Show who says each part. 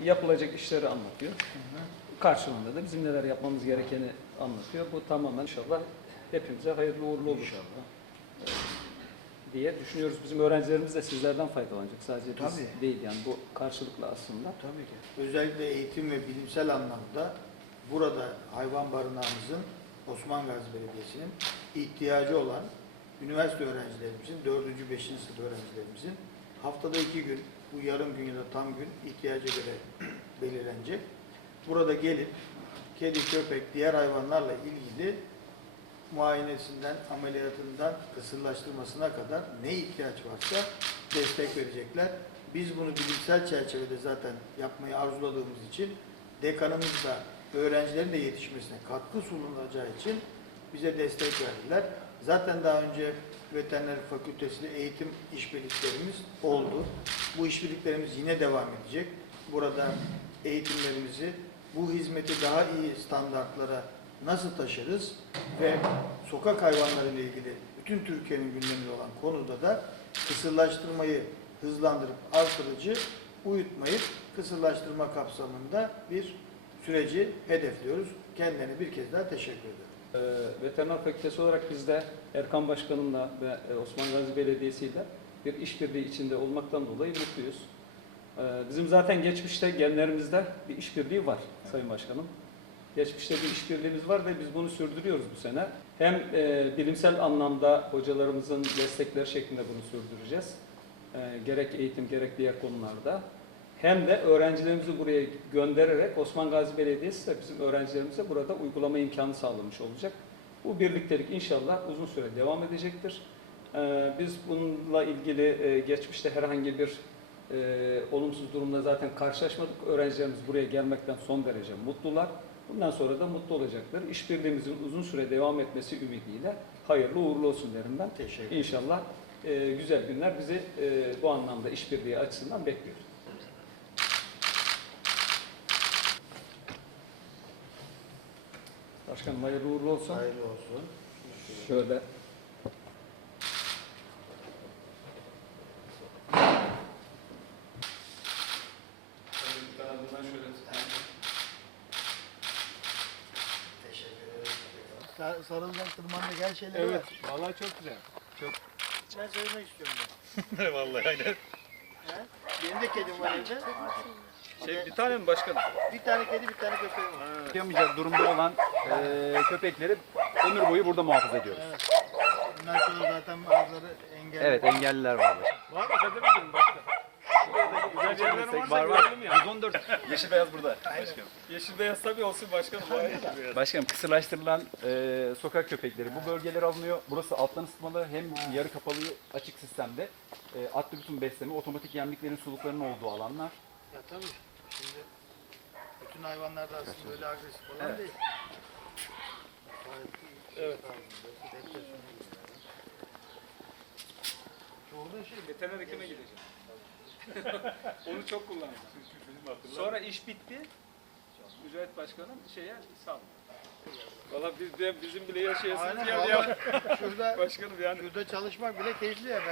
Speaker 1: yapılacak işleri anlatıyor. Karşılığında da bizim neler yapmamız gerekeni anlatıyor. Bu tamamen inşallah hepimize hayırlı uğurlu olur. İnşallah. Diye düşünüyoruz. Bizim öğrencilerimiz de sizlerden faydalanacak. Sadece biz değil yani bu karşılıklı aslında.
Speaker 2: Tabii ki. Özellikle eğitim ve bilimsel anlamda burada hayvan barınağımızın Osman Gazi Belediyesi'nin ihtiyacı olan üniversite öğrencilerimizin, 4. 5. sınıf öğrencilerimizin haftada 2 gün, bu yarım gün ya da tam gün ihtiyaca göre belirlenecek. Burada gelip kedi, köpek, diğer hayvanlarla ilgili muayenesinden, ameliyatından, kısırlaştırmasına kadar ne ihtiyaç varsa destek verecekler. Biz bunu bilimsel çerçevede zaten yapmayı arzuladığımız için dekanımız da öğrencilerin de yetişmesine katkı sunulacağı için bize destek verdiler. Zaten daha önce veteriner fakültesiyle eğitim işbirliklerimiz oldu. Bu işbirliklerimiz yine devam edecek. Burada eğitimlerimizi, bu hizmeti daha iyi standartlara nasıl taşırız ve sokak hayvanları ile ilgili bütün Türkiye'nin gündeminde olan konuda da kısırlaştırmayı hızlandırıp artırıcı, uyutmayıp kısırlaştırma kapsamında bir süreci hedefliyoruz. Kendilerine bir kez daha teşekkür ederim.
Speaker 1: Veteriner Fakültesi olarak biz de Erkan Başkanımla ve Osman Gazi Belediyesi ile bir işbirliği içinde olmaktan dolayı mutluyuz. Bizim zaten geçmişte genlerimizde bir işbirliği var Sayın Başkanım. Geçmişte bir işbirliğimiz var ve biz bunu sürdürüyoruz bu sene. Hem bilimsel anlamda hocalarımızın destekleri şeklinde bunu sürdüreceğiz. Gerek eğitim gerek diğer konularda. Hem de öğrencilerimizi buraya göndererek Osman Gazi Belediyesi de bizim öğrencilerimize burada uygulama imkanı sağlamış olacak. Bu birliktelik inşallah uzun süre devam edecektir. Biz bununla ilgili geçmişte herhangi bir olumsuz durumla zaten karşılaşmadık. Öğrencilerimiz buraya gelmekten son derece mutlular. Bundan sonra da mutlu olacaklar. İşbirliğimizin uzun süre devam etmesi ümidiyle hayırlı uğurlu olsun derim ben.
Speaker 2: Teşekkür ederim.
Speaker 1: İnşallah güzel günler bizi bu anlamda işbirliği açısından bekliyor. Başkanım hayırlı uğurlu olsun.
Speaker 2: Hayırlı olsun.
Speaker 1: Şöyle.
Speaker 2: Teşekkür ederim. Sarılacak, tırmanacak her şeyler
Speaker 3: Evet,
Speaker 2: var.
Speaker 3: vallahi çok güzel. Çok.
Speaker 2: Ben söylemek istiyorum ben.
Speaker 3: Vallahi aynen.
Speaker 2: Benim de kedim var evde.
Speaker 3: Bir tane mi başkanım?
Speaker 2: Bir tane kedi, bir tane köpeğim var.
Speaker 4: Yapamayacak durumda olan köpekleri ömür boyu burada muhafaza ediyoruz.
Speaker 2: Evet. Bundan sonra zaten bazıları engelli.
Speaker 4: Evet, engelliler var.
Speaker 3: Var mı? Kadın mı başkan? Güzel yerler varsa görelim ya.
Speaker 4: 114. Yeşil beyaz burada. Başkanım.
Speaker 3: Yeşil beyaz tabii olsun başkanım.
Speaker 4: Başkanım kısırlaştırılan sokak köpekleri bu bölgeler alınıyor. Burası alttan ısıtmalı hem yarı kapalı açık sistemde. Atlı bütün besleme, otomatik yemliklerin suluklarının olduğu alanlar.
Speaker 2: Ya tabii. Şimdi bütün hayvanlar da aslında böyle agresif olan değil.
Speaker 3: Evet.
Speaker 2: Orada şey,
Speaker 3: Veteriner hekime gideceğim. Onu çok kullandım. Sonra iş bitti. Mücahit Başkanım şeye sağ olun. Valla bizim bile yaşayasınız
Speaker 2: aynen
Speaker 3: geldi ya.
Speaker 2: şurada,
Speaker 3: Başkanım yani.
Speaker 2: şurada çalışmak bile keyifli ya.